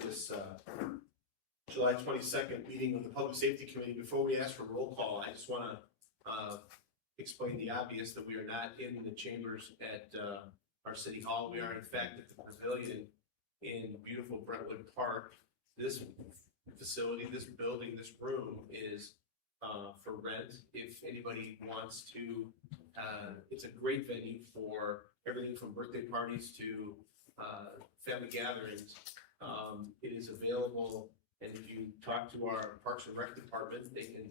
this July 22nd meeting of the Public Safety Committee. Before we ask for roll call, I just want to explain the obvious that we are not in the chambers at our City Hall. We are in fact at the Pavilion in beautiful Brentwood Park. This facility, this building, this room is for rent. If anybody wants to, it's a great venue for everything from birthday parties to family gatherings. It is available, and if you talk to our Parks and Rec department, they can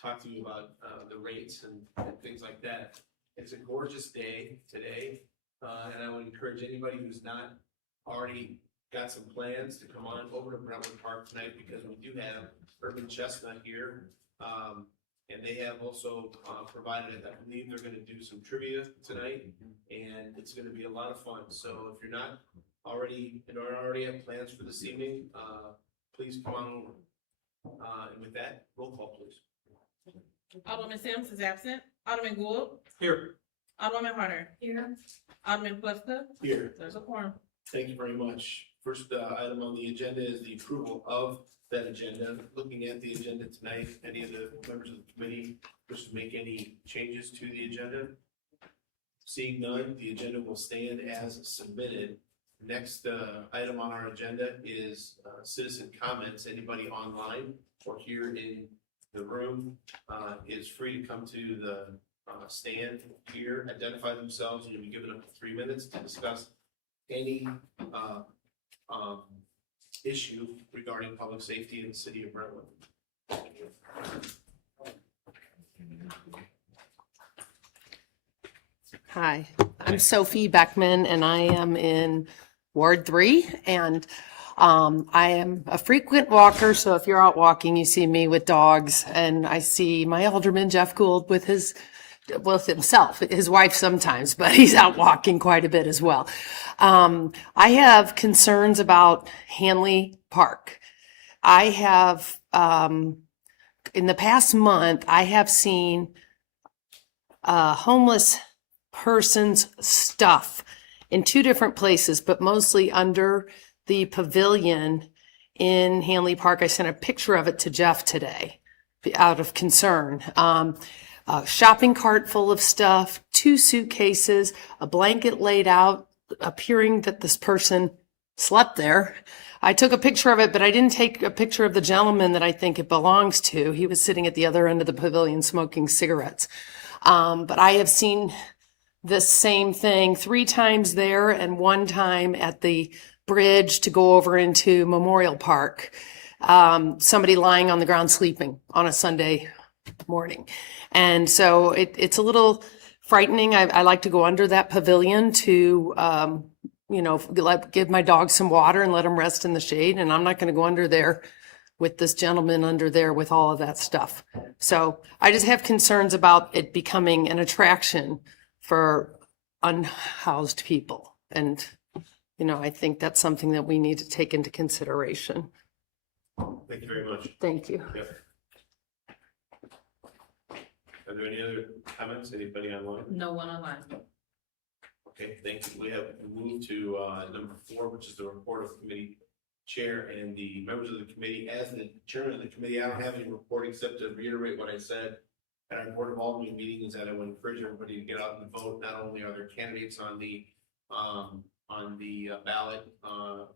talk to you about the rates and things like that. It's a gorgeous day today, and I would encourage anybody who's not already got some plans to come on over to Brentwood Park tonight, because we do have Urban Chestnut here, and they have also provided, I believe they're going to do some trivia tonight, and it's going to be a lot of fun. So if you're not already, have plans for this evening, please come on over. And with that, roll call, please. Alderman Sims is absent. Alderman Gould. Here. Alderman Hunter. Here. Alderman Pluska. Here. There's a quorum. Thank you very much. First item on the agenda is the approval of that agenda. Looking at the agenda tonight, any of the members of the committee wish to make any changes to the agenda? Seeing none, the agenda will stand as submitted. Next item on our agenda is citizen comments. Anybody online or here in the room is free to come to the stand here, identify themselves, and you'll be given up to 3 minutes to discuss any issue regarding public safety in the city of Brentwood. Hi, I'm Sophie Beckman, and I am in Ward 3, and I am a frequent walker, so if you're out walking, you see me with dogs, and I see my alderman, Jeff Gould, with himself, his wife sometimes, but he's out walking quite a bit as well. I have concerns about Hanley Park. I have, in the past month, I have seen homeless person's stuff in 2 different places, but mostly under the pavilion in Hanley Park. I sent a picture of it to Jeff today out of concern. A shopping cart full of stuff, 2 suitcases, a blanket laid out, appearing that this person slept there. I took a picture of it, but I didn't take a picture of the gentleman that I think it belongs to. He was sitting at the other end of the pavilion smoking cigarettes. But I have seen this same thing 3 times there and 1 time at the bridge to go over into Memorial Park. Somebody lying on the ground sleeping on a Sunday morning. And so it's a little frightening. I like to go under that pavilion to, give my dog some water and let him rest in the shade. And I'm not going to go under there with this gentleman under there with all of that stuff. So I just have concerns about it becoming an attraction for unhoused people. And, I think that's something that we need to take into consideration. Thank you very much. Thank you. Yep. Are there any other comments? Anybody online? No one online. Okay, thank you. We have moved to number 4, which is the report of committee chair and the members of the committee. As the chairman of the committee, I don't have any report except to reiterate what I said at our Board of Alderman meeting, is that I would encourage everybody to get out and vote. Not only are there candidates on the ballot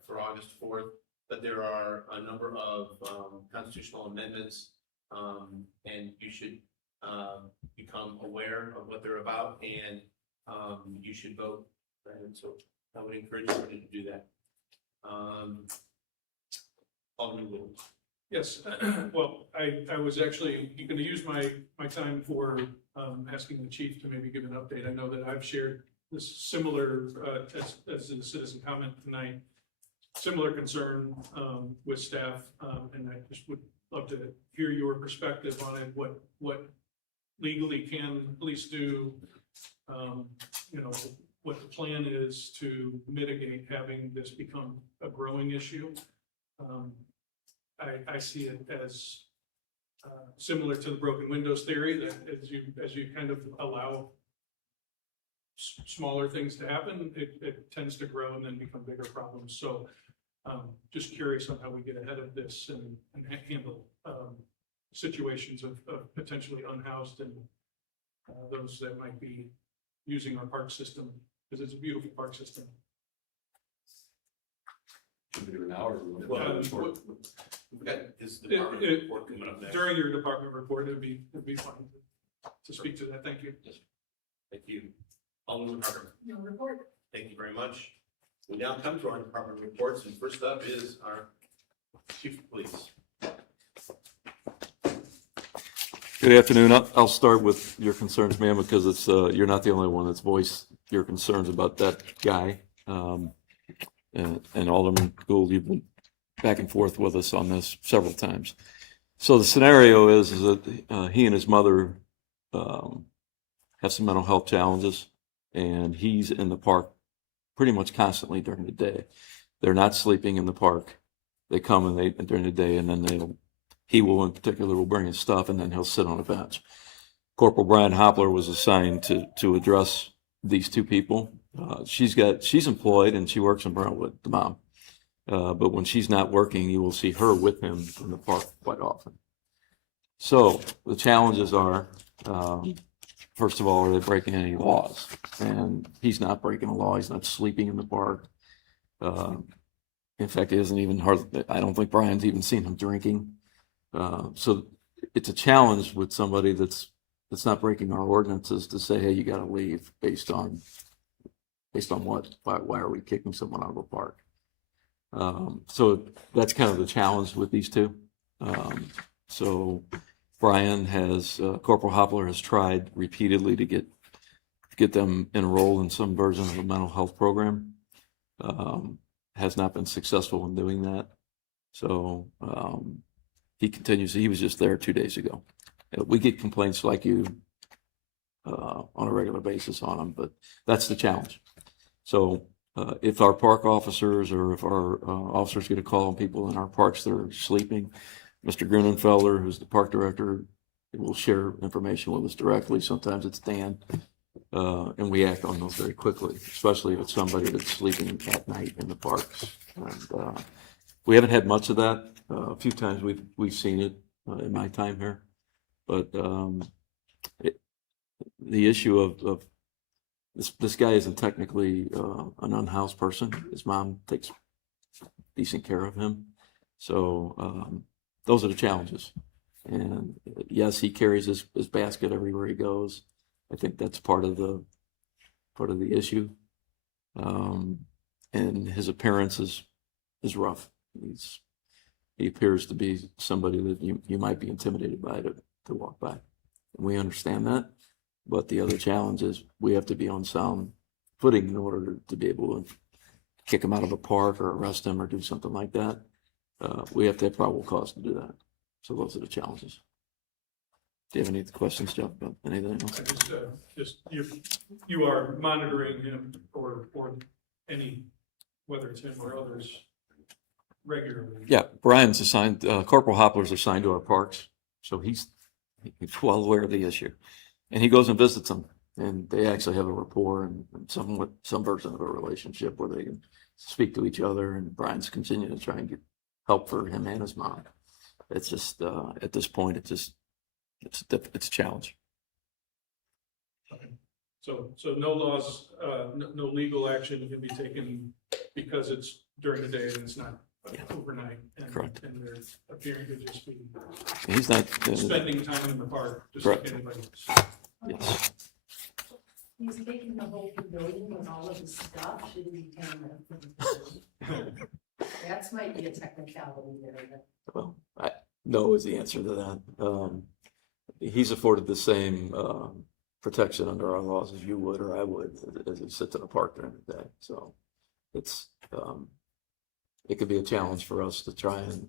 for August 4th, but there are a number of constitutional amendments, and you should become aware of what they're about, and you should vote. And so I would encourage everybody to do that. Alderman Gould. Yes, well, I was actually going to use my time for asking the chief to maybe give an update. I know that I've shared this similar, as in the citizen comment tonight, similar concern with staff, and I just would love to hear your perspective on it. What legally can police do? What the plan is to mitigate having this become a growing issue. I see it as similar to the broken windows theory, that as you kind of allow smaller things to happen, it tends to grow and then become bigger problems. So Just curious on how we get ahead of this and handle situations of potentially unhoused and those that might be using our park system, because it's a beautiful park system. Should we do it now or? Well, we've got his department report coming up next. During your department report, it'd be fun to speak to that. Thank you. Thank you. Alderman Harder. No report. Thank you very much. We now come to our department reports, and first up is our chief of police. Good afternoon. I'll start with your concerns, ma'am, because it's, you're not the only one that's voiced your concerns about that guy. And Alderman Gould, you've been back and forth with us on this several times. So the scenario is that he and his mother have some mental health challenges, and he's in the park pretty much constantly during the day. They're not sleeping in the park. They come and during the day, and then he will in particular will bring his stuff, and then he'll sit on a bench. Corporal Brian Hopler was assigned to address these two people. She's employed and she works in Brentwood, the mom. But when she's not working, you will see her with him in the park quite often. So the challenges are, first of all, are they breaking any laws? And he's not breaking a law. He's not sleeping in the park. In fact, he isn't even I don't think Brian's even seen him drinking. So it's a challenge with somebody that's not breaking our ordinances to say, hey, you got to leave based on what? Why are we kicking someone out of a park? So that's kind of the challenge with these two. So Brian Corporal Hopler has tried repeatedly to get them enrolled in some version of a mental health program. Has not been successful in doing that. So he continues. He was just there 2 days ago. We get complaints like you on a regular basis on them, but that's the challenge. So if our park officers or if our officers get a call on people in our parks that are sleeping, Mr. Grunenfelder, who's the park director, will share information with us directly. Sometimes it's Dan, and we act on those very quickly, especially if it's somebody that's sleeping at night in the parks. And we haven't had much of that. A few times we've seen it in my time here, but the issue of this guy isn't technically an unhoused person. His mom takes decent care of him. So those are the challenges. And yes, he carries his basket everywhere he goes. I think that's part of the issue. And his appearance is rough. He appears to be somebody that you might be intimidated by to walk by. And we understand that. But the other challenge is we have to be on sound footing in order to be able to kick him out of a park or arrest him or do something like that. We have to have probable cause to do that. So those are the challenges. Do you have any questions, Jeff, about anything else? You are monitoring him or any, whether it's him or others, regularly. Yeah, Brian's assigned, Corporal Hopler's assigned to our parks. So he's well aware of the issue. And he goes and visits them, and they actually have a rapport and some version of a relationship where they can speak to each other. And Brian's continuing to try and get help for him and his mom. It's just at this point, it's a challenge. Okay. So no laws, no legal action can be taken because it's during the day and it's not overnight. And, correct. And they're appearing to just be He's not spending time in the park, just correct. like anybody else. Yes. He's taking the whole pavilion with all of his stuff, should we tell him? That's might be a technicality there. Well, no is the answer to that. He's afforded the same protection under our laws as you would or I would as he sits in a park during the day. So it's it could be a challenge for us to try and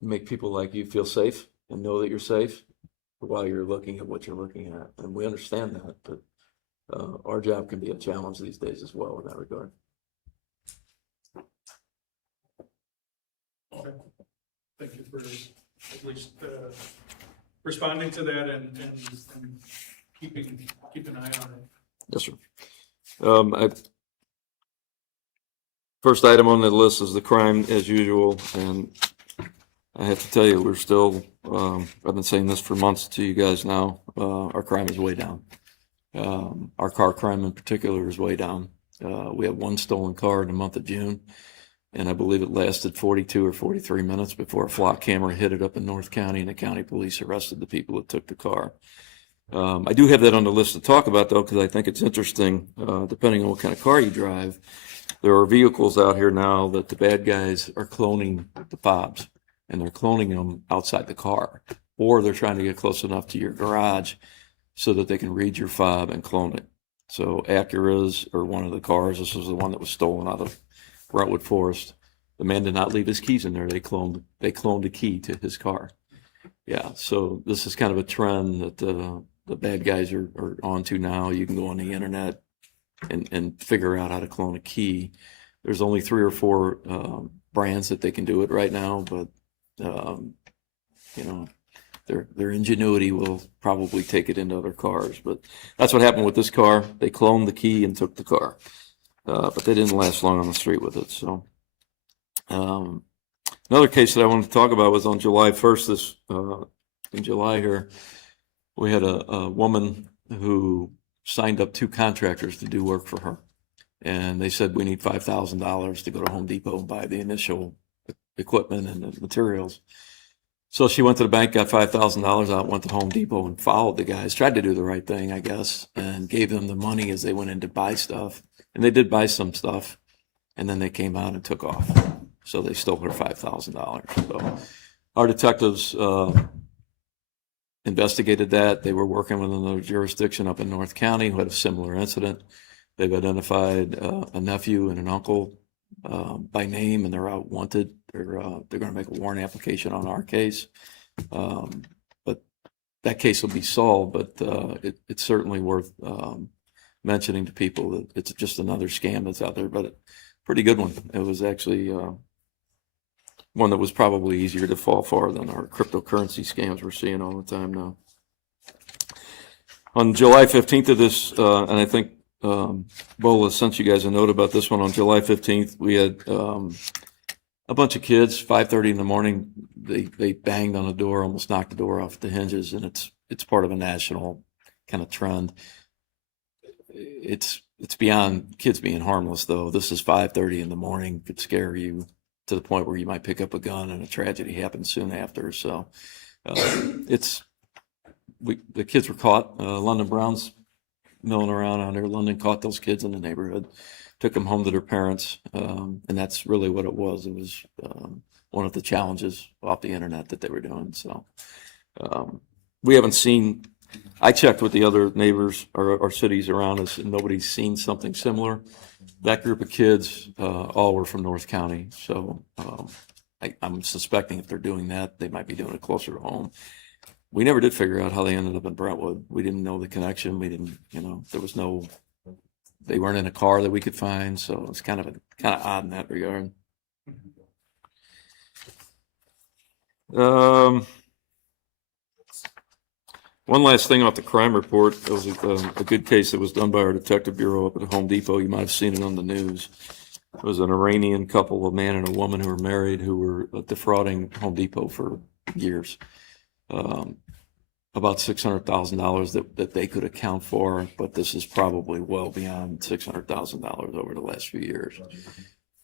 make people like you feel safe and know that you're safe while you're looking at what you're looking at. And we understand that, but our job can be a challenge these days as well in that regard. Okay. Thank you for at least responding to that and keep an eye on it. Yes, sir. First item on the list is the crime as usual, and I have to tell you, we're still, I've been saying this for months to you guys now, our crime is way down. Our car crime in particular is way down. We had one stolen car in the month of June, and I believe it lasted 42 or 43 minutes before a flock camera hit it up in North County, and the county police arrested the people that took the car. I do have that on the list to talk about, though, because I think it's interesting, depending on what kind of car you drive. There are vehicles out here now that the bad guys are cloning the fobs, and they're cloning them outside the car, or they're trying to get close enough to your garage so that they can read your fob and clone it. So Acura's, or one of the cars, this was the one that was stolen out of Brentwood Forest. The man did not leave his keys in there. They cloned a key to his car. Yeah, so this is kind of a trend that the bad guys are onto now. You can go on the internet and figure out how to clone a key. There's only 3 or 4 brands that they can do it right now, but you know, their ingenuity will probably take it into other cars. But that's what happened with this car. They cloned the key and took the car, but they didn't last long on the street with it. So another case that I wanted to talk about was on July 1st. In July here, we had a woman who signed up 2 contractors to do work for her, and they said we need $5,000 to go to Home Depot and buy the initial equipment and the materials. So she went to the bank, got $5,000 out, went to Home Depot and followed the guys, tried to do the right thing, I guess, and gave them the money as they went in to buy stuff. And they did buy some stuff, and then they came out and took off. So they stole her $5,000. So our detectives investigated that. They were working with another jurisdiction up in North County who had a similar incident. They've identified a nephew and an uncle by name, and they're out wanted. They're going to make a warrant application on our case, but that case will be solved. But it's certainly worth mentioning to people that it's just another scam that's out there, but a pretty good one. It was actually one that was probably easier to fall for than our cryptocurrency scams we're seeing all the time now. On July 15th of this, and I think Bola sent you guys a note about this one. On July 15th, we had a bunch of kids, 5:30 in the morning, they banged on the door, almost knocked the door off the hinges, and it's part of a national kind of trend. It's beyond kids being harmless, though. This is 5:30 in the morning, could scare you to the point where you might pick up a gun, and a tragedy happens soon after. So the kids were caught. London Brown's milling around on there. London caught those kids in the neighborhood, took them home to their parents, and that's really what it was. It was one of the challenges off the internet that they were doing. So we haven't seen, I checked with the other neighbors or cities around us, and nobody's seen something similar. That group of kids all were from North County. So I'm suspecting if they're doing that, they might be doing it closer to home. We never did figure out how they ended up in Brentwood. We didn't know the connection. We didn't, there was no, they weren't in a car that we could find. So it's kind of odd in that regard. One last thing about the crime report. It was a good case that was done by our detective bureau up at Home Depot. You might have seen it on the news. It was an Iranian couple, a man and a woman who were married, who were defrauding Home Depot for years. About $600,000 that they could account for, but this is probably well beyond $600,000 over the last few years.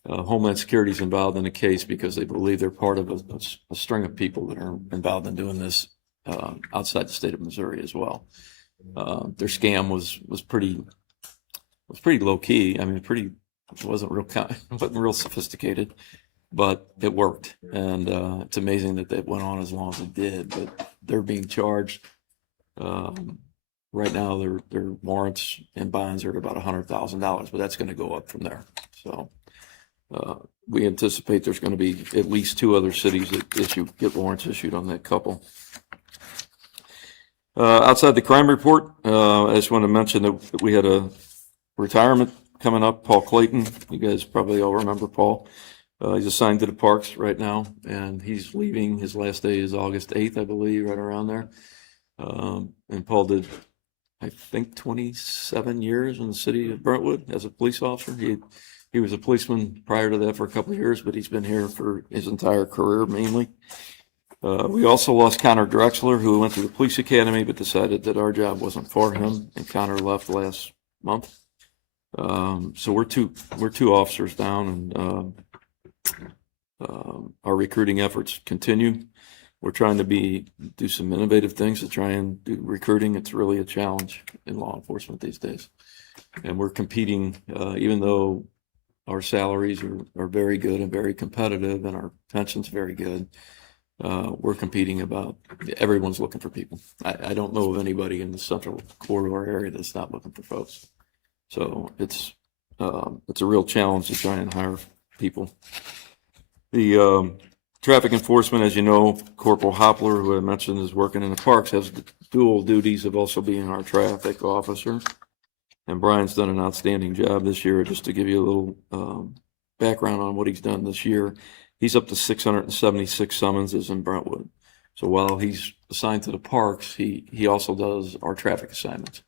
Homeland Security is involved in the case because they believe they're part of a string of people that are involved in doing this outside the state of Missouri as well. Their scam was pretty low key. I mean, it wasn't real sophisticated, but it worked. And it's amazing that they went on as long as it did. But they're being charged right now. Their warrants and bonds are at about $100,000, but that's going to go up from there. So we anticipate there's going to be at least 2 other cities that get warrants issued on that couple. Outside the crime report, I just want to mention that we had a retirement coming up. Paul Clayton, you guys probably all remember Paul. He's assigned to the parks right now, and he's leaving. His last day is August 8th, I believe, right around there. And Paul did, I think, 27 years in the city of Brentwood as a police officer. He He was a policeman prior to that for a couple of years, but he's been here for his entire career mainly. We also lost Connor Drexler, who went to the police academy, but decided that our job wasn't for him, and Connor left last month. So we're two officers down, and our recruiting efforts continue. We're trying to do some innovative things to try and do recruiting. It's really a challenge in law enforcement these days. And we're competing, even though our salaries are very good and very competitive and our pension's very good. We're competing about, everyone's looking for people. I don't know of anybody in the central corridor area that's not looking for folks. So it's a real challenge to try and hire people. The traffic enforcement, as you know, Corporal Hopler, who I mentioned is working in the parks, has the dual duties of also being our traffic officer. And Brian's done an outstanding job this year. Just to give you a little background on what he's done this year, he's up to 676 summonses in Brentwood. So while he's assigned to the parks, he also does our traffic assignments,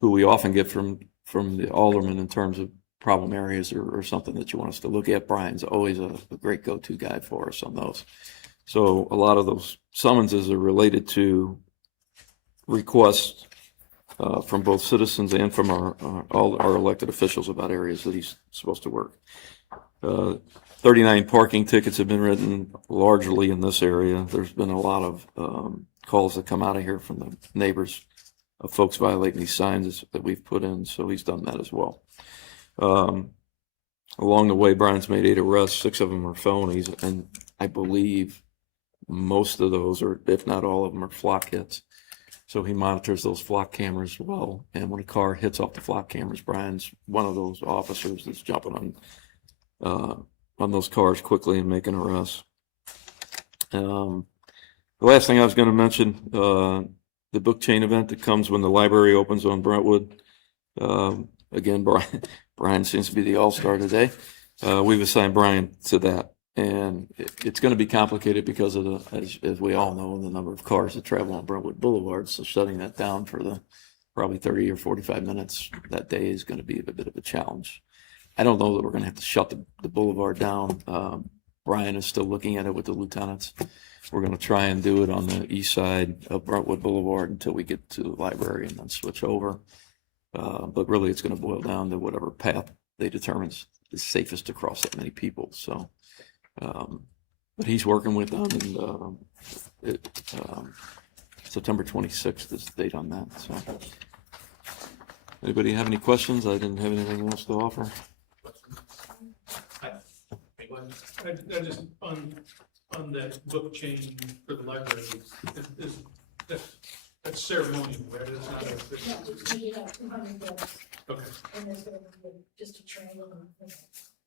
who we often get from the alderman in terms of problem areas or something that you want us to look at. Brian's always a great go-to guy for us on those. So a lot of those summonses are related to requests from both citizens and from all our elected officials about areas that he's supposed to work. 39 parking tickets have been written largely in this area. There's been a lot of calls that come out of here from the neighbors of folks violating these signs that we've put in, so he's done that as well. Along the way, Brian's made 8 arrests, 6 of them are felonies, and I believe most of those, or if not all of them, are flock hits. So he monitors those flock cameras well, and when a car hits off the flock cameras, Brian's one of those officers that's jumping on those cars quickly and making arrests. The last thing I was going to mention, the book chain event that comes when the library opens on Brentwood. Again, Brian seems to be the all-star today. We've assigned Brian to that, and it's going to be complicated because of as we all know, the number of cars that travel on Brentwood Boulevard. So shutting that down for the probably 30 or 45 minutes that day is going to be a bit of a challenge. I don't know that we're going to have to shut the boulevard down. Brian is still looking at it with the lieutenants. We're going to try and do it on the east side of Brentwood Boulevard until we get to the library and then switch over. But really, it's going to boil down to whatever path they determine is safest to cross that many people. So, but he's working with them, and September 26th is the date on that. So, anybody have any questions? I didn't have anything else to offer. I just, on that book change for the library, that's ceremonial, right? It's not Yeah, just take it out 200 books, okay. and there's gonna be just a trail, and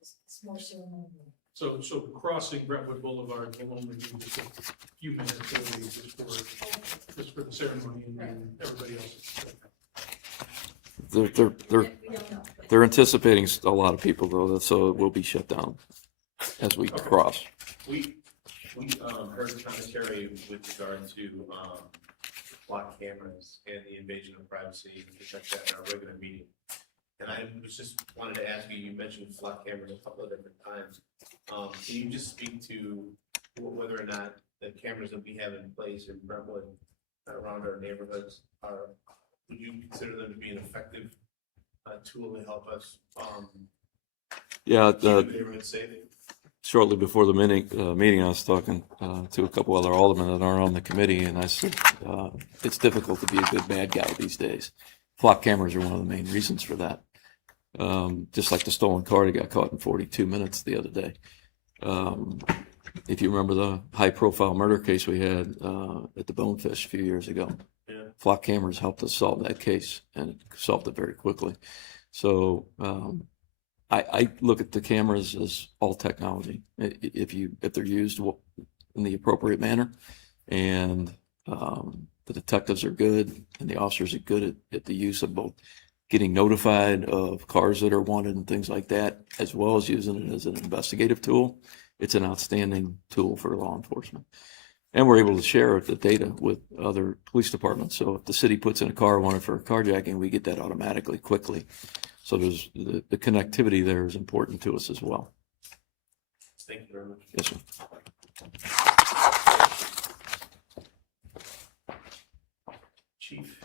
it's more ceremonial. So crossing Brentwood Boulevard will only be just a few minutes away just for the ceremony, and then everybody else. They're anticipating a lot of people though, so it will be shut down as we cross. We heard commentary with regard to block cameras and the invasion of privacy and things like that in our regular meeting. And I was just wanted to ask you, you mentioned flock cameras a couple of different times. Can you just speak to whether or not the cameras that we have in place in Brentwood around our neighborhoods would you consider them to be an effective tool to help us Yeah, keep the neighborhood safe? shortly before the meeting, I was talking to a couple other aldermen that aren't on the committee, and I said, it's difficult to be a good bad guy these days. Flock cameras are one of the main reasons for that. Just like the stolen car that got caught in 42 minutes the other day. If you remember the high-profile murder case we had at the Bonefish a few years ago, Yeah. flock cameras helped us solve that case, and it solved it very quickly. So I look at the cameras as all technology, if they're used in the appropriate manner, and the detectives are good and the officers are good at the use of both getting notified of cars that are wanted and things like that, as well as using it as an investigative tool. It's an outstanding tool for law enforcement. And we're able to share the data with other police departments. So if the city puts in a car wanted for a carjacking, we get that automatically, quickly. So there's the connectivity there is important to us as well. Thank you very much. Yes, sir. Chief.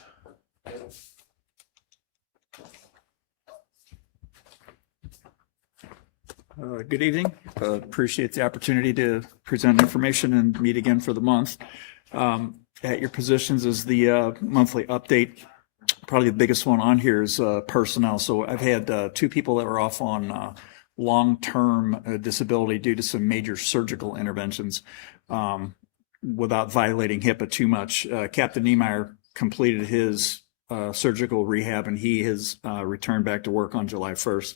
Good evening. Appreciate the opportunity to present information and meet again for the month. At your positions is the monthly update. Probably the biggest one on here is personnel. So I've had two people that were off on long-term disability due to some major surgical interventions without violating HIPAA too much. Captain Niemeyer completed his surgical rehab and he has returned back to work on July 1st.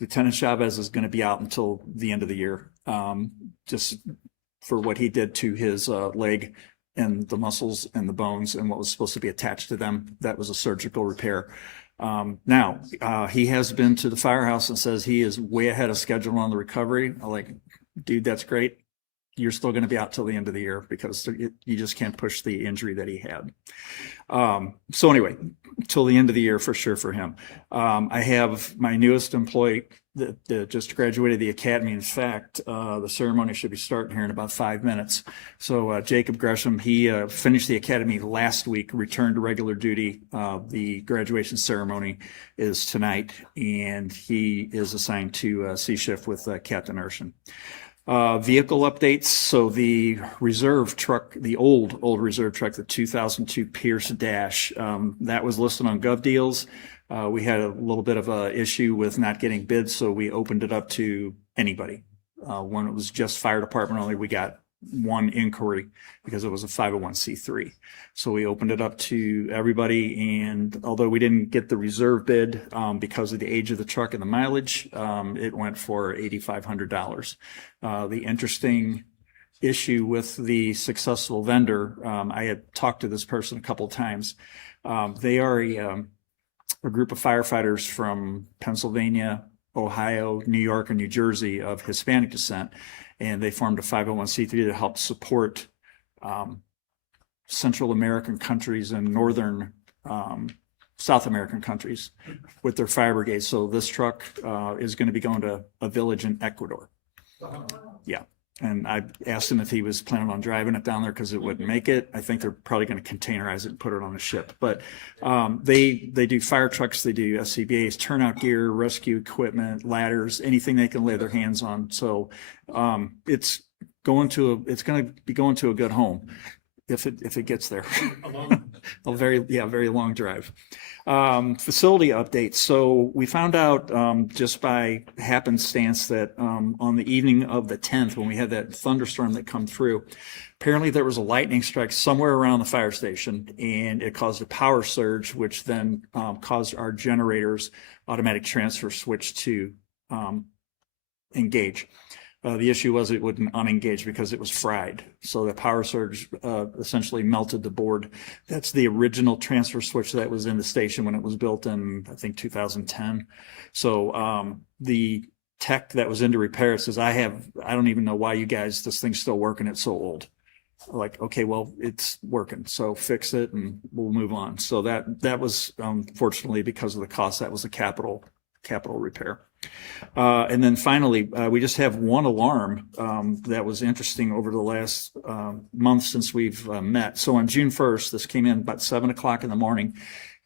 Lieutenant Chavez is going to be out until the end of the year, just for what he did to his leg and the muscles and the bones and what was supposed to be attached to them. That was a surgical repair. Now, he has been to the firehouse and says he is way ahead of schedule on the recovery. I'm like, dude, that's great. You're still going to be out till the end of the year because you just can't push the injury that he had. So anyway, till the end of the year for sure for him. I have my newest employee that just graduated the academy. In fact, the ceremony should be starting here in about 5 minutes. So Jacob Gresham, he finished the academy last week, returned to regular duty. The graduation ceremony is tonight, and he is assigned to C shift with Captain Urshan. Vehicle updates. So the reserve truck, the old reserve truck, the 2002 Pierce Dash, that was listed on Gov Deals. We had a little bit of a issue with not getting bids, so we opened it up to anybody. When it was just fire department only, we got one inquiry because it was a 501c3. So we opened it up to everybody, and although we didn't get the reserve bid because of the age of the truck and the mileage, it went for $8,500. The interesting issue with the successful vendor, I had talked to this person a couple of times. They are a group of firefighters from Pennsylvania, Ohio, New York, and New Jersey of Hispanic descent, and they formed a 501c3 to help support Central American countries and Northern South American countries with their fire brigades. So this truck is going to be going to a village in Ecuador. Yeah. And I asked him if he was planning on driving it down there because it wouldn't make it. I think they're probably going to containerize it and put it on a ship. But they do fire trucks, they do SCBAs, turnout gear, rescue equipment, ladders, anything they can lay their hands on. So it's going to be going to a good home if it gets there. A very long drive. Facility updates. So we found out just by happenstance that on the evening of the 10th, when we had that thunderstorm that come through, apparently there was a lightning strike somewhere around the fire station, and it caused a power surge, which then caused our generators automatic transfer switch to engage. The issue was it wouldn't unengage because it was fried. So the power surge essentially melted the board. That's the original transfer switch that was in the station when it was built in, I think, 2010. So the tech that was into repair says, I don't even know why you guys, this thing's still working. It's so old. Like, okay, well, it's working. So fix it and we'll move on. So that was fortunately because of the cost, that was a capital repair. And then finally, we just have one alarm that was interesting over the last month since we've met. So on June 1st, this came in about 7 o'clock in the morning.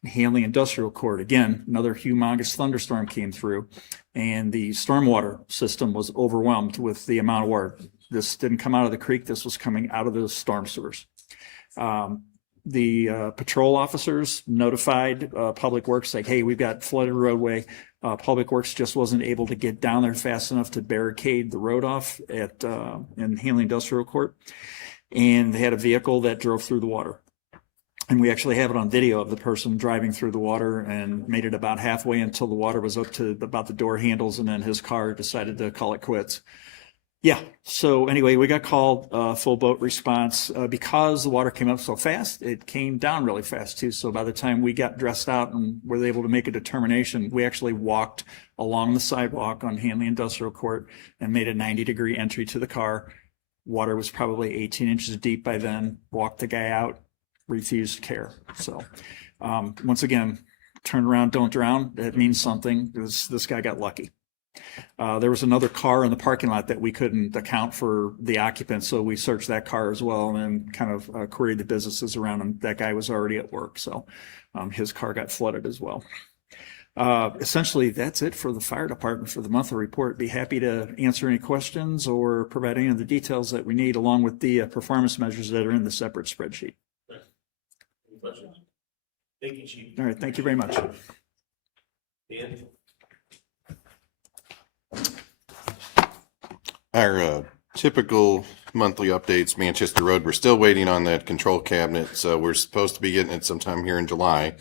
Hanley Industrial Court, again, another humongous thunderstorm came through, and the stormwater system was overwhelmed with the amount of water. This didn't come out of the creek. This was coming out of the storm sewers. The patrol officers notified Public Works, like, hey, we've got flooded roadway. Public Works just wasn't able to get down there fast enough to barricade the road off in Hanley Industrial Court. And they had a vehicle that drove through the water. And we actually have it on video of the person driving through the water and made it about halfway until the water was up to about the door handles, and then his car decided to call it quits. Yeah, so anyway, we got called full boat response. Because the water came up so fast, it came down really fast too. So by the time we got dressed out and were able to make a determination, we actually walked along the sidewalk on Hanley Industrial Court and made a 90-degree entry to the car. Water was probably 18 inches deep by then. Walked the guy out, refused care. So once again, turn around, don't drown, it means something. This guy got lucky. There was another car in the parking lot that we couldn't account for the occupants, so we searched that car as well and kind of queried the businesses around him. That guy was already at work, so his car got flooded as well. Essentially, that's it for the fire department for the monthly report. Be happy to answer any questions or provide any of the details that we need, along with the performance measures that are in the separate spreadsheet. Any questions? Thank you, Chief. All right, thank you very much. Dan? Our typical monthly updates, Manchester Road, we're still waiting on that control cabinet, so we're supposed to be getting it sometime here in July.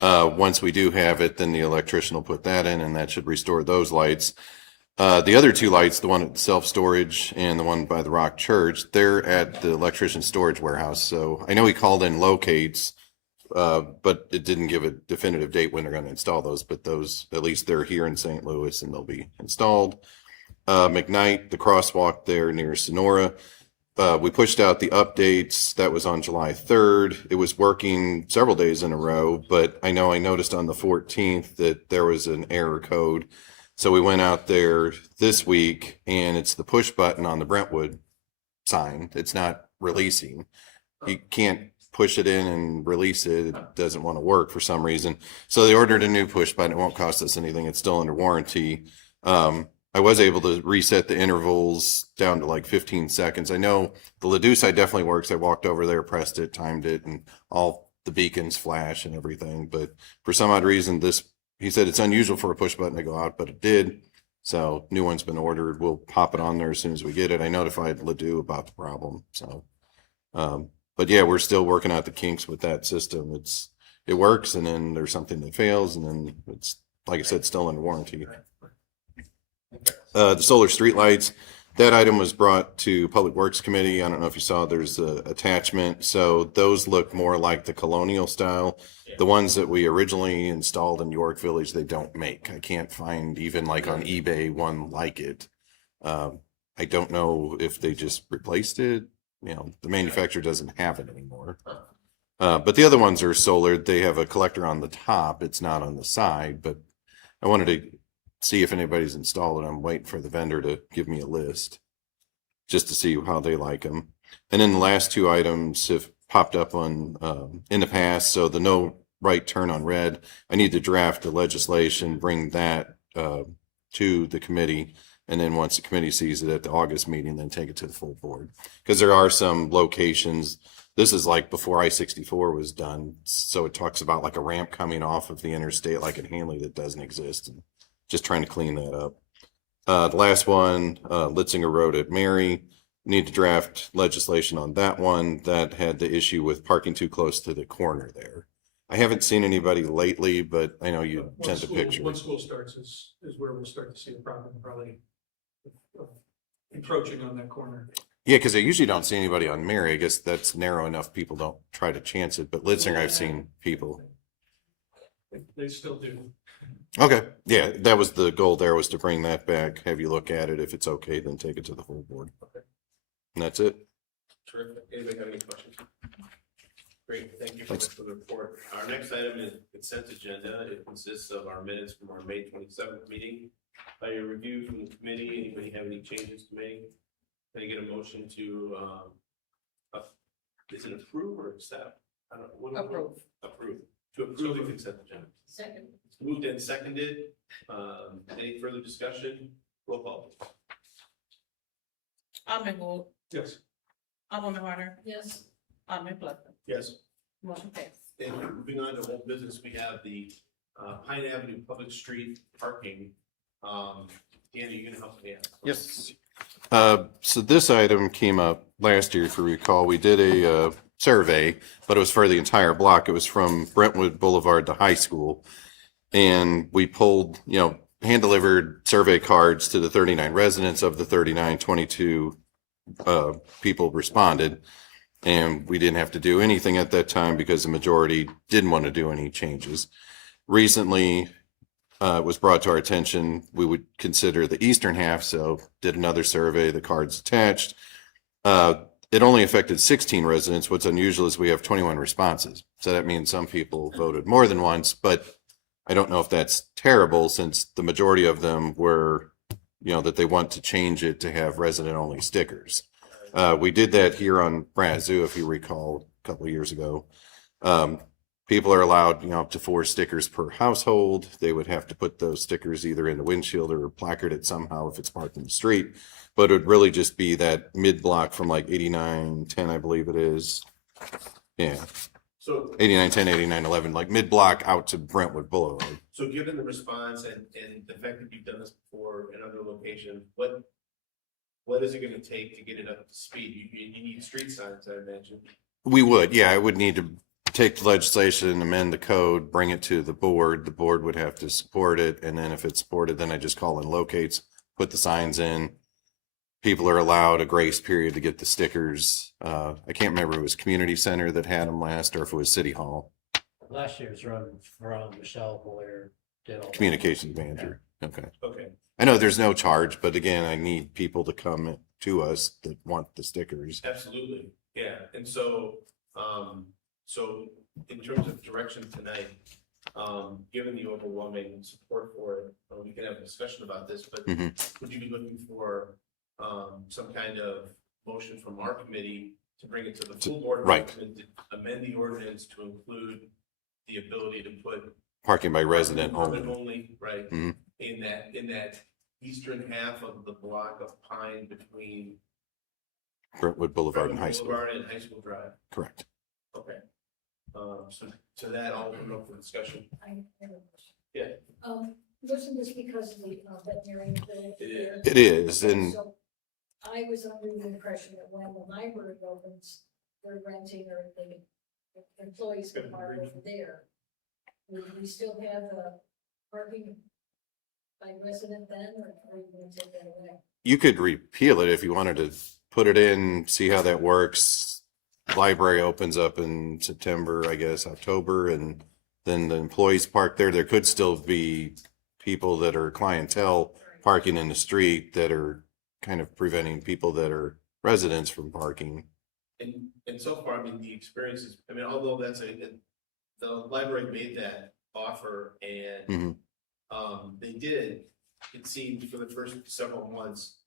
Once we do have it, then the electrician will put that in, and that should restore those lights. The other two lights, the one at self-storage and the one by the Rock Church, they're at the electrician's storage warehouse. So I know he called in locates, but it didn't give a definitive date when they're going to install those, but those, at least they're here in St. Louis and they'll be installed. McKnight, the crosswalk there near Sonora. We pushed out the updates. That was on July 3rd. It was working several days in a row, but I know I noticed on the 14th that there was an error code. So we went out there this week, and it's the push button on the Brentwood sign. It's not releasing. You can't push it in and release it. It doesn't want to work for some reason. So they ordered a new push button. It won't cost us anything. It's still under warranty. I was able to reset the intervals down to like 15 seconds. I know the Ledoux side definitely works. I walked over there, pressed it, timed it, and all the beacons flash and everything. But for some odd reason, he said it's unusual for a push button to go out, but it did. So new one's been ordered. We'll pop it on there as soon as we get it. I notified Ledoux about the problem. So, but yeah, we're still working out the kinks with that system. It works, and then there's something that fails, and then it's, like I said, still under warranty. The solar streetlights, that item was brought to Public Works Committee. I don't know if you saw, there's a attachment. So those look more like the colonial style. The ones that we originally installed in York Village, they don't make. I can't find even like on eBay one like it. I don't know if they just replaced it. You know, the manufacturer doesn't have it anymore. But the other ones are solar. They have a collector on the top. It's not on the side, but I wanted to see if anybody's installed it. I'm waiting for the vendor to give me a list just to see how they like them. And then the last two items have popped up on in the past. So the no right turn on red, I need to draft the legislation, bring that to the committee. And then once the committee sees it at the August meeting, then take it to the full board. Because there are some locations, this is like before I-64 was done. So it talks about like a ramp coming off of the interstate, like in Hanley, that doesn't exist. And just trying to clean that up. The last one, Litzinger Road at Mary, need to draft legislation on that one. That had the issue with parking too close to the corner there. I haven't seen anybody lately, but I know you sent a picture. Once school starts is where we'll start to see a problem, probably encroaching on that corner. Yeah, because I usually don't see anybody on Mary. I guess that's narrow enough. People don't try to chance it, but Litzinger, I've seen people. They still do. Okay, yeah, that was the goal there, was to bring that back, have you look at it. If it's okay, then take it to the full board. And that's it. Terrific. Anybody have any questions? Great, thank you Thanks. for the report. Our next item is consent agenda. It consists of our minutes from our May 27th meeting. By your review from the committee, anybody have any changes to make? Can I get a motion to, is it approve or accept? I don't know. What do we- Approve. Approve. To approve the consent agenda. Second. It's moved and seconded. Any further discussion? Roll call. Alderman Gould, Yes. Alderman Harder, Yes. Alderman Glusser. Yes. Motion passed. And moving on to whole business, we have the Pine Avenue Public Street parking. Dan, are you gonna help me out? Yes. So this item came up last year, if you recall. We did a survey, but it was for the entire block. It was from Brentwood Boulevard to High School. And we pulled, hand-delivered survey cards to the 39 residents. Of the 39, 22 people responded. And we didn't have to do anything at that time because the majority didn't want to do any changes. Recently, it was brought to our attention, we would consider the eastern half, so did another survey, the cards attached. It only affected 16 residents. What's unusual is we have 21 responses. So that means some people voted more than once, but I don't know if that's terrible since the majority of them were, that they want to change it to have resident only stickers. We did that here on Brant Zoo, if you recall, a couple of years ago. People are allowed, up to 4 stickers per household. They would have to put those stickers either in the windshield or placard it somehow if it's parked in the street. But it would really just be that mid-block from like 8910, I believe it is. Yeah, So, 8910, 8911, like mid-block out to Brentwood Boulevard. so given the response and the fact that you've done this before in other locations, what is it gonna take to get it up to speed? You need street signs, I imagine. We would, yeah, I would need to take the legislation, amend the code, bring it to the board. The board would have to support it. And then if it's supported, then I just call in locates, put the signs in. People are allowed a grace period to get the stickers. I can't remember if it was community center that had them last or if it was city hall. Last year's run from Michelle Boyer did all that. Communications manager. Okay. Okay. I know there's no charge, but again, I need people to come to us that want the stickers. Absolutely, yeah, and so, so in terms of direction tonight, given the overwhelming support for it, we can have a discussion about this, but Mhm. would you be looking for, some kind of motion from our committee to bring it to the full board? Right. To amend the ordinance to include the ability to put. Parking by resident Urban only. only, right, Mhm. in that eastern half of the block of Pine between Brentwood Boulevard and High School. Boulevard and High School Drive. Correct. Okay. So that all open up for discussion. I have a question. Yeah. Wasn't this because of the veterinarian bill? It is. It is, and So I was under the impression that when the library opens, they're renting or the employees can park over there. Would we still have parking by resident then, or are you going to take that away? you could repeal it if you wanted to put it in, see how that works. Library opens up in September, I guess, October, and then the employees park there. There could still be people that are clientele parking in the street that are kind of preventing people that are residents from parking. And so far, I mean, the experiences, I mean, although the library made that offer and, they did, it seemed for the first several months,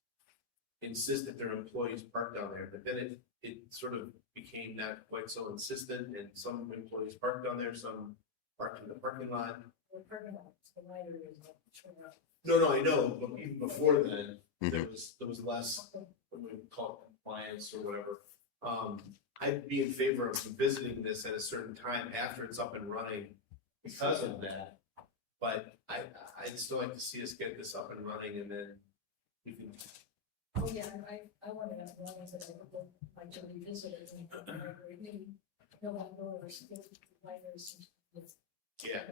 insist that their employees park down there, but then it sort of became not quite so insistent, and some employees parked down there, some parked in the parking lot. The parking lots, the library is not showing up. No, I know, but even before then, Mhm. there was less, what we would call it, compliance or whatever. I'd be in favor of visiting this at a certain time after it's up and running because of that. But I'd still like to see us get this up and running, and then we can. Oh, yeah, I want to have one that I would like to revisit it and the library, maybe no one knows the libraries. Yeah,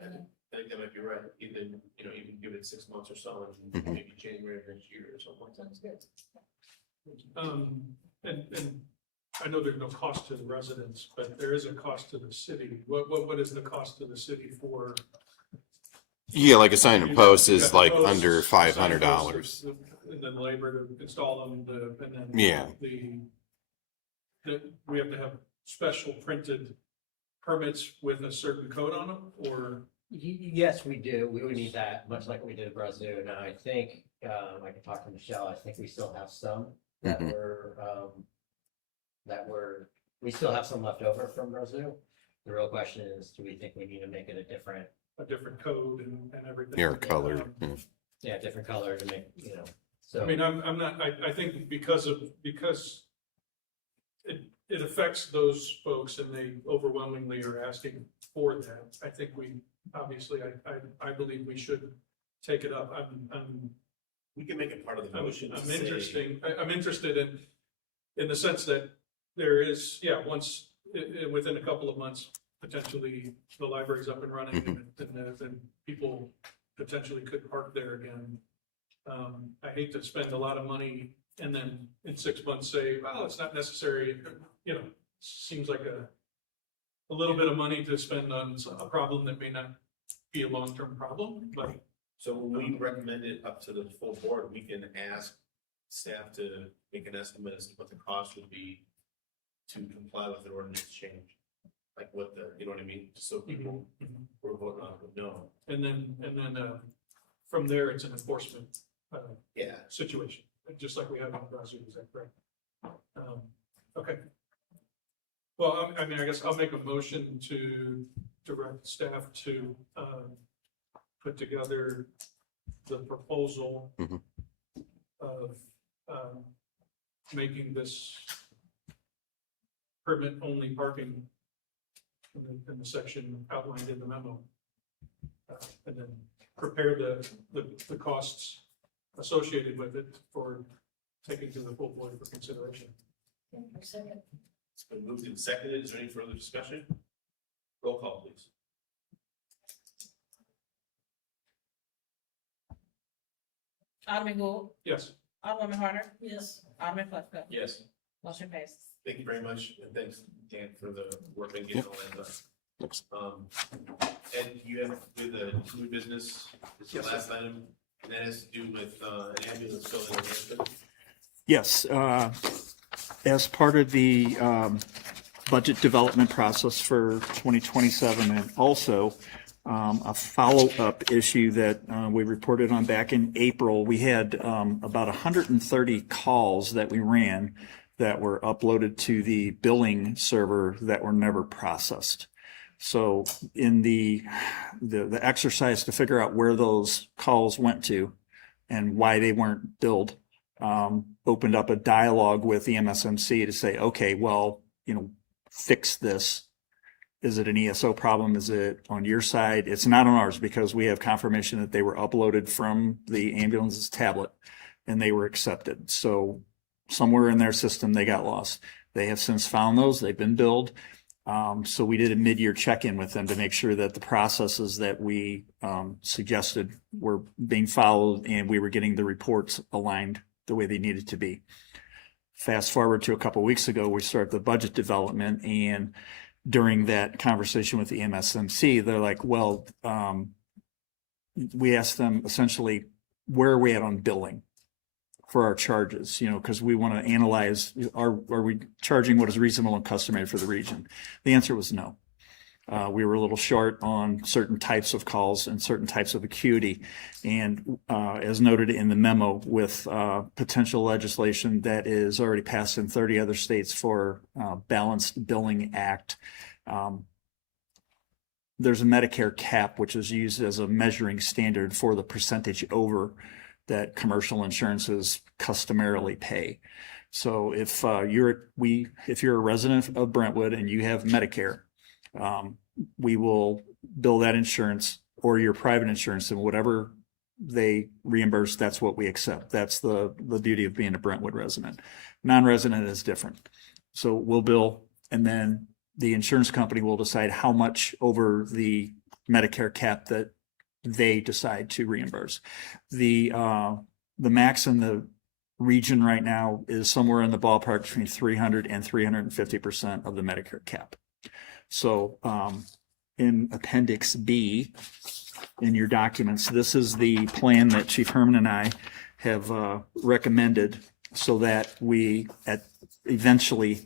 I think that might be right. Even give it 6 months or so, and maybe January of next year or something. Sounds good. And I know there's no cost to the residents, but there is a cost to the city. What is the cost to the city for? Yeah, like a sign and post You is got like posts, under sign $500. posts, And then labor to install them, and then. Yeah. We have to have special printed permits with a certain code on them, or? Yes, we do. We would need that, much like we did at Brazil. Now, I think, I can talk to Michelle, I think we still have some that Mhm. we still have some left over from Brazil. The real question is, do we think we need to make it a different code and everything? Near color. Yeah, different color to make, so. I mean, I'm not, I think because it affects those folks and they overwhelmingly are asking for that. I think obviously, I believe we should take it up. We can make it part of the motion. to I'm say- I'm interested in the sense that there is, once, within a couple of months, potentially the library's up and running and then people potentially could park there again. I hate to spend a lot of money and then in 6 months say, well, it's not necessary, seems like a little bit of money to spend on a problem that may not be a long-term problem, but. So when we recommend it up to the full board, we can ask staff to make an estimate as to what the cost would be to comply with the ordinance change. Like what you know what I mean? Just so people who are voting on it would know. and then, from there, it's an enforcement, Yeah, situation, just like we have in Brazil, is that correct? Okay. Well, I mean, I guess I'll make a motion to direct staff to, put together the proposal Mhm. of, making this permit-only parking in the section outlined in the memo. And then prepare the costs associated with it for taking to the full board for consideration. Second, it's been moved and seconded. Is there any further discussion? Roll call, please. Alderman Gould, Yes. Alderwoman Harder, yes, Alderman Fletcher. Yes. Motion passes. Thank you very much, and thanks, Dan, for the work and getting all that done. Thanks. Ed, you have with the new business, it's the Yes, sir. last item, and that has to do with, an ambulance building in Brentwood. Yes, as part of the budget development process for 2027, and also a follow-up issue that we reported on back in April, we had about 130 calls that we ran that were uploaded to the billing server that were never processed. So in the exercise to figure out where those calls went to and why they weren't billed, opened up a dialogue with the MSMC to say, okay, well, fix this. Is it an ESO problem? Is it on your side? It's not on ours because we have confirmation that they were uploaded from the ambulance's tablet and they were accepted. So somewhere in their system, they got lost. They have since found those. They've been billed. So we did a mid-year check-in with them to make sure that the processes that we suggested were being followed and we were getting the reports aligned the way they needed to be. Fast forward to a couple of weeks ago, we started the budget development, and during that conversation with the MSMC, they're like, well, we asked them essentially, where are we at on billing for our charges? Because we want to analyze, are we charging what is reasonable and customary for the region? The answer was no. We were a little short on certain types of calls and certain types of acuity. And as noted in the memo, with potential legislation that is already passed in 30 other states for Balanced Billing Act, there's a Medicare cap, which is used as a measuring standard for the percentage over that commercial insurances customarily pay. So if you're a resident of Brentwood and you have Medicare, we will bill that insurance or your private insurance, and whatever they reimburse, that's what we accept. That's the beauty of being a Brentwood resident. Non-resident is different. So we'll bill, and then the insurance company will decide how much over the Medicare cap that they decide to reimburse. The max in the region right now is somewhere in the ballpark between 300 and 350% of the Medicare cap. So in Appendix B in your documents, this is the plan that Chief Herman and I have recommended so that we eventually,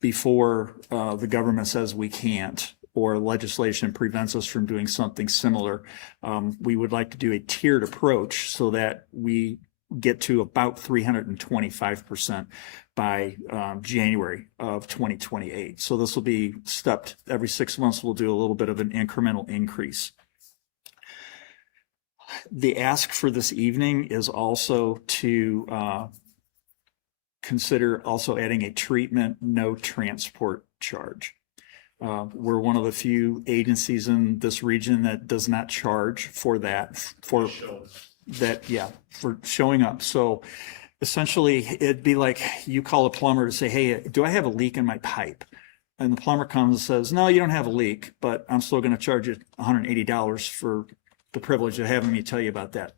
before the government says we can't or legislation prevents us from doing something similar, we would like to do a tiered approach so that we get to about 325% by January of 2028. So this will be stepped every 6 months. We'll do a little bit of an incremental increase. The ask for this evening is also to consider also adding a treatment no transport charge. We're one of the few agencies in this region that does not charge for that, for showing up. So essentially it'd be like you call a plumber to say, hey, do I have a leak in my pipe? And the plumber comes and says, no, you don't have a leak, but I'm still going to charge you $180 for the privilege of having me tell you about that.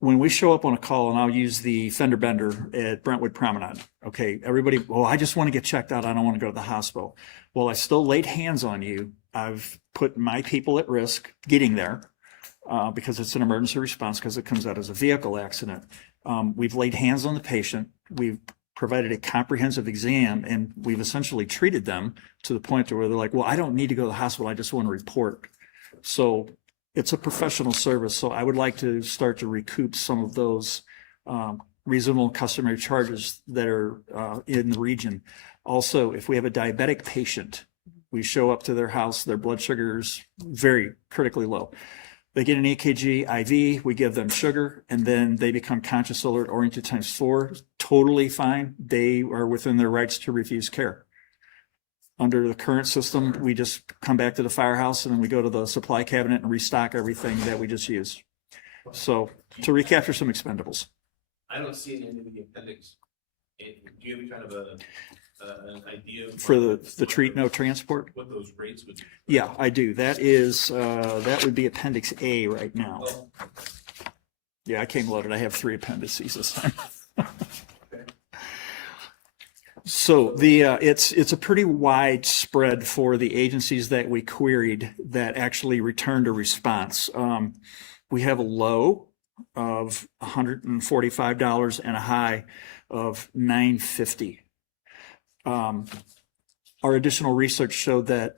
When we show up on a call, and I'll use the fender bender at Brentwood Promenade. Okay, everybody, well, I just want to get checked out. I don't want to go to the hospital. Well, I still laid hands on you. I've put my people at risk getting there because it's an emergency response because it comes out as a vehicle accident. We've laid hands on the patient. We've provided a comprehensive exam, and we've essentially treated them to the point where they're like, well, I don't need to go to the hospital. I just want to report. So it's a professional service, so I would like to start to recoup some of those reasonable customary charges that are in the region. Also, if we have a diabetic patient, we show up to their house, their blood sugar is very critically low. They get an EKG IV, we give them sugar, and then they become conscious alert oriented ×4, totally fine. They are within their rights to refuse care. Under the current system, we just come back to the firehouse and then we go to the supply cabinet and restock everything that we just used. So to recapture some expendables. I don't see it in the appendix. Do you have kind of an idea of For the treat no transport? what those rates would be? Yeah, I do. That is, that would be Appendix A right now. Oh, Yeah, I came loaded. I have 3 appendices this time. So it's a pretty wide spread for the agencies that we queried that actually returned a response. We have a low of $145 and a high of $950. Our additional research showed that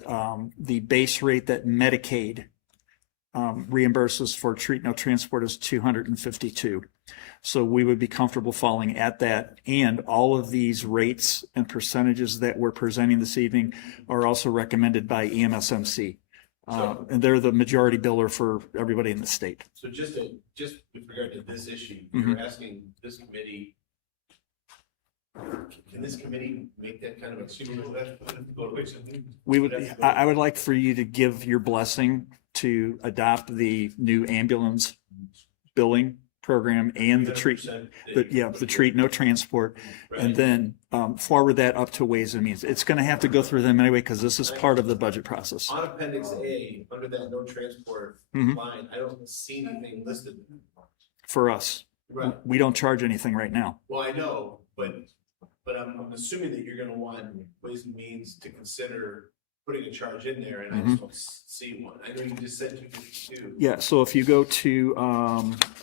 the base rate that Medicaid reimburses for treat no transport is $252. So we would be comfortable falling at that. And all of these rates and percentages that we're presenting this evening are also recommended by EMSMC. And they're the majority biller for everybody in the state. So just with regard to this issue, you're asking this committee, can this committee make that kind of a We would, I would like for you to give your blessing to adopt the new ambulance billing program and the treat no transport, and then forward that up to Ways and Means. It's going to have to go through them anyway because this is part of the budget process. On Appendix A, under that no transport Mhm. line, I don't see anything listed. For us, Right. we don't charge anything right now. Well, I know, but I'm assuming that you're gonna want Ways and Means to consider putting a charge in there, and I just don't see one. I know you just said 252. Yeah, so if you go to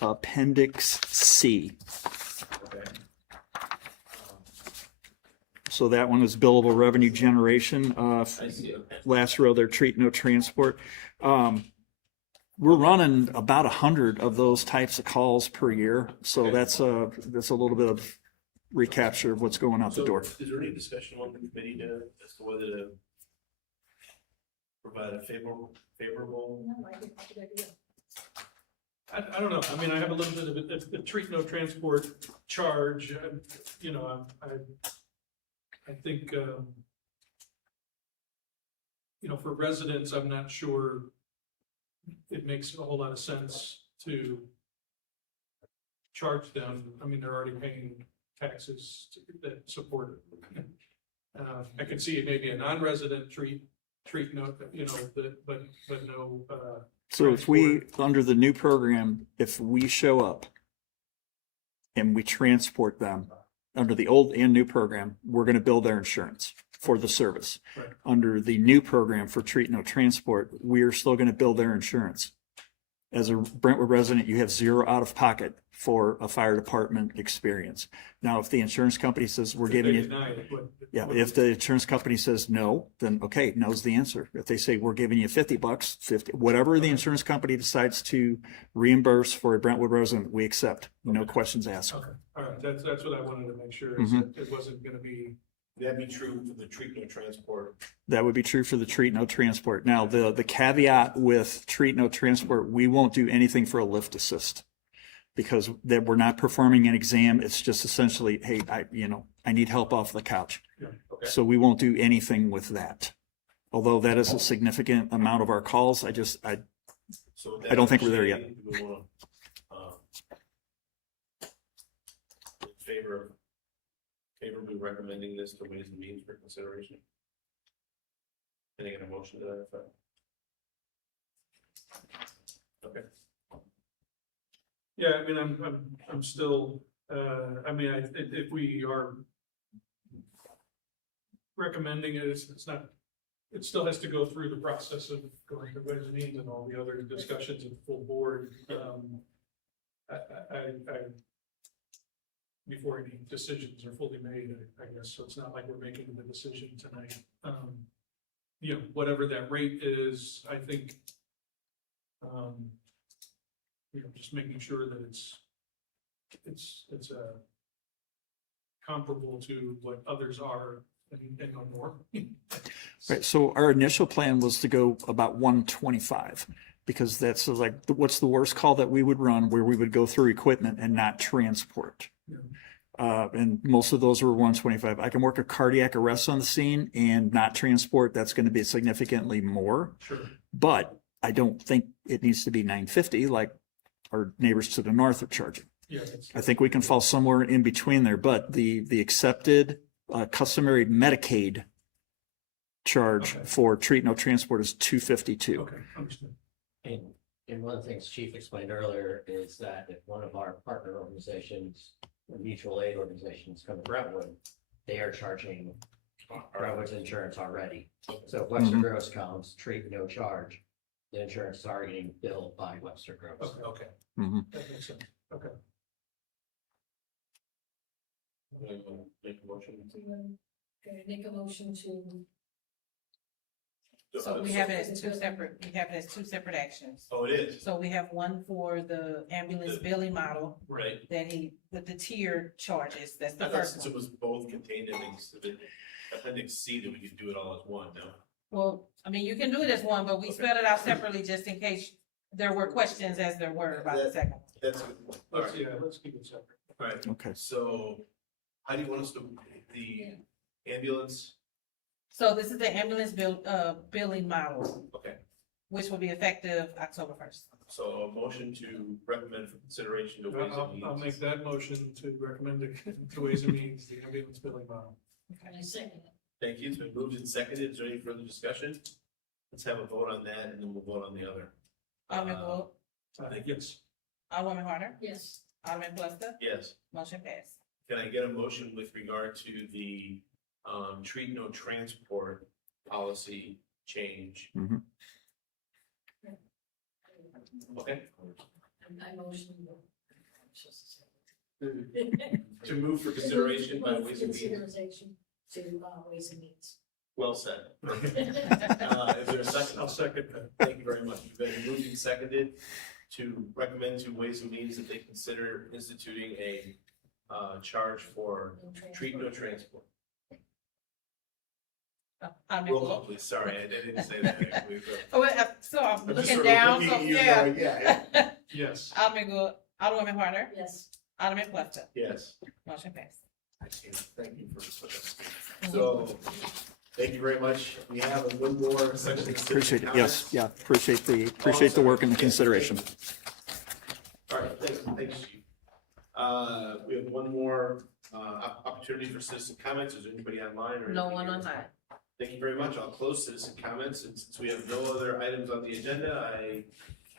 Appendix C, Okay. so that one is billable revenue generation. I see, okay. Last row there, treat no transport. We're running about 100 of those types of calls per year, so Okay. that's a little bit of recapture of what's going out the So, door. is there any discussion on the committee as to whether to provide a favorable? No, I think that's a good idea. I don't know. I mean, I have a little bit of a treat no transport charge, you know, I think, you know, for residents, I'm not sure it makes a whole lot of sense to charge them. I mean, they're already paying taxes that support it. I could see maybe a non-resident treat no, you know, but no, So if we, under the new program, if we show up and we transport them under the old and new program, we're going to bill their insurance for the service. Right. Under the new program for treat no transport, we are still going to bill their insurance. As a Brentwood resident, you have 0 out of pocket for a fire department experience. Now, if the insurance company says we're giving they you, deny it, yeah, if the insurance company says no, then okay, no's the answer. If they say we're giving you $50, 50, whatever the insurance company decides to reimburse for a Brentwood resident, we accept. No questions asked. Okay, all right, that's what I wanted to make sure, is that it wasn't gonna be, That'd be true for the treat no transport. That would be true for the treat no transport. Now, the caveat with treat no transport, we won't do anything for a lift assist because that we're not performing an exam. It's just essentially, hey, I need help off the couch. Okay. So we won't do anything with that. Although that is a significant amount of our calls, I So I don't think we're there yet. do we wanna, favorably recommending this to Ways and Means for consideration? Can I get a motion to that effect? Okay. yeah, I mean, I'm still, I mean, if we are recommending it, it's not, it still has to go through the process of going to Ways and Means and all the other discussions of the full board. Before any decisions are fully made, I guess, so it's not like we're making the decision tonight. You know, whatever that rate is, I think Just making sure that it's comparable to what others are and no more. Right, so our initial plan was to go about 125, because that's like, what's the worst call that we would run where we would go through equipment and not transport? And most of those were 125. I can work a cardiac arrest on the scene and not transport. That's going to be significantly more. Sure. But I don't think it needs to be 950 like our neighbors to the north are charging. Yeah. I think we can fall somewhere in between there, but the accepted customary Medicaid charge Okay. for treat no transport is 252. Okay, understood. And one of the things Chief explained earlier is that if one of our partner organizations, or mutual aid organizations come to Brentwood, they are charging Brentwood's insurance already. So if Webster Mhm. Gross comes, treat no charge, the insurance is already getting billed by Webster Gross. Okay. Mhm. That makes sense. Okay. Make a motion. Can I make a motion to? So we have it as two separate actions. Oh, it is, So we have one for the ambulance billing model right. that with the tier charges, that's I the thought first since one. it was both contained in Exhibit Appendix C, that we could do it all as one, no? Well, I mean, you can do it as one, but we Okay. spelled it out separately just in case there were questions as there were about the second one. That's a good point. All right, Let's keep it separate. all right. Okay. So how do you want us to, the ambulance? So this is the ambulance billing model, Okay, which will be effective October 1st. so a motion to recommend for consideration to Ways and I'll make Means. that motion to recommend to Ways and Means, the ambulance billing model. And I second it. Thank you. It's been moved and seconded. Is there any further discussion? Let's have a vote on that and then we'll vote on the other. Alderman Gould, Yes. Alderman Harder, Yes. Alderman Cluster, Yes. motion passed. Can I get a motion with regard to the treat no transport policy change? Mhm. Okay, I motion. to move for consideration by Ways and Means. Consideration to Ways and Means. Well said. Is there a second? I'll second that. Thank you very much. You've been moved and seconded to recommend to Ways and Means that they consider instituting a charge for treat no transport. Alderman Roll call, Gould. please. Sorry, I didn't say that. actually, but- Oh, so I'm I'm just looking sort of down, looking so at you yeah. going, yeah. Yes. Alderman Gould, Alderman Harder, Yes. Alderman Cluster, Yes. motion passed. I see it. Thank you for that. So, thank you very much. We have one more section. of Appreciate it. comments. Yes, yeah, appreciate the work and the consideration. All right, thanks, Chief. We have one more opportunity for citizen comments. Is there anybody online or? No anything one here? online. Thank you very much. I'll close citizen comments, and since we have no other items on the agenda, I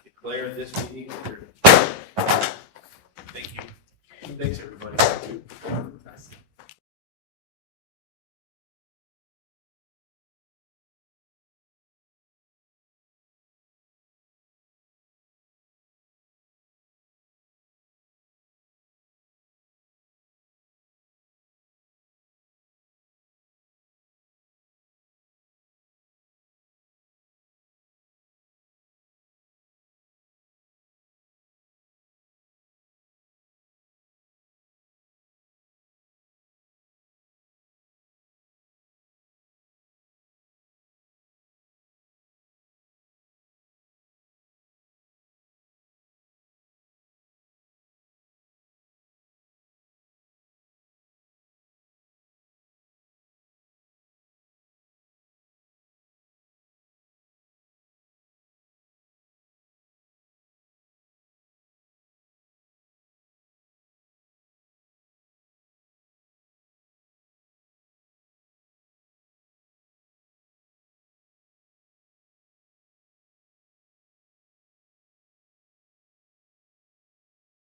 declare this meeting adjourned. Thank you. Thanks, everybody.